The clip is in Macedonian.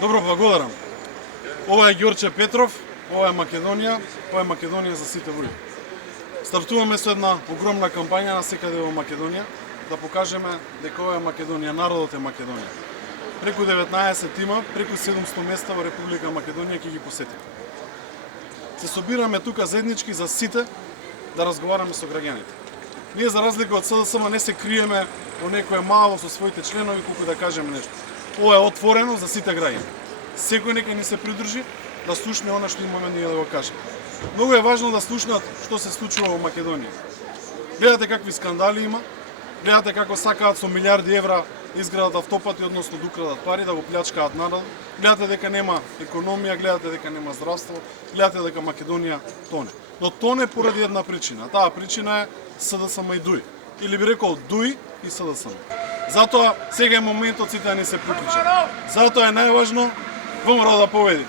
Добро, благодарам. Ова е Ѓорче Петров, ова е Македонија, ова е Македонија за сите војни. Стартуваме со една огромна кампања на секаде во Македонија, да покажеме дека ова е Македонија, народот е Македонија. Преку 19 тима, преку 700 места во Република Македонија ќе ги посетиме. Се собираме тука заеднички за сите да разговараме со граѓаните. Ние за разлика од СДСМ не се криеме во некое мало со своите членови колку да кажеме нешто. Ова е отворено за сите граѓани. Секој нека ни се придружи да слушне она што имаме ние да го кажеме. Многу е важно да слушнат што се случува во Македонија. Гледате какви скандали има, гледате како сакаат со милиарди евра изградат автопати, односно да украдат пари, да го плячкаат народ. Гледате дека нема економија, гледате дека нема здравство, гледате дека Македонија тоне. Но тоне поради една причина. Таа причина е СДСМ и ДУИ. Или би рекол ДУИ и СДСМ. Затоа сега е моментот сите да ни се приклучат. Затоа е најважно ВМРО да победи.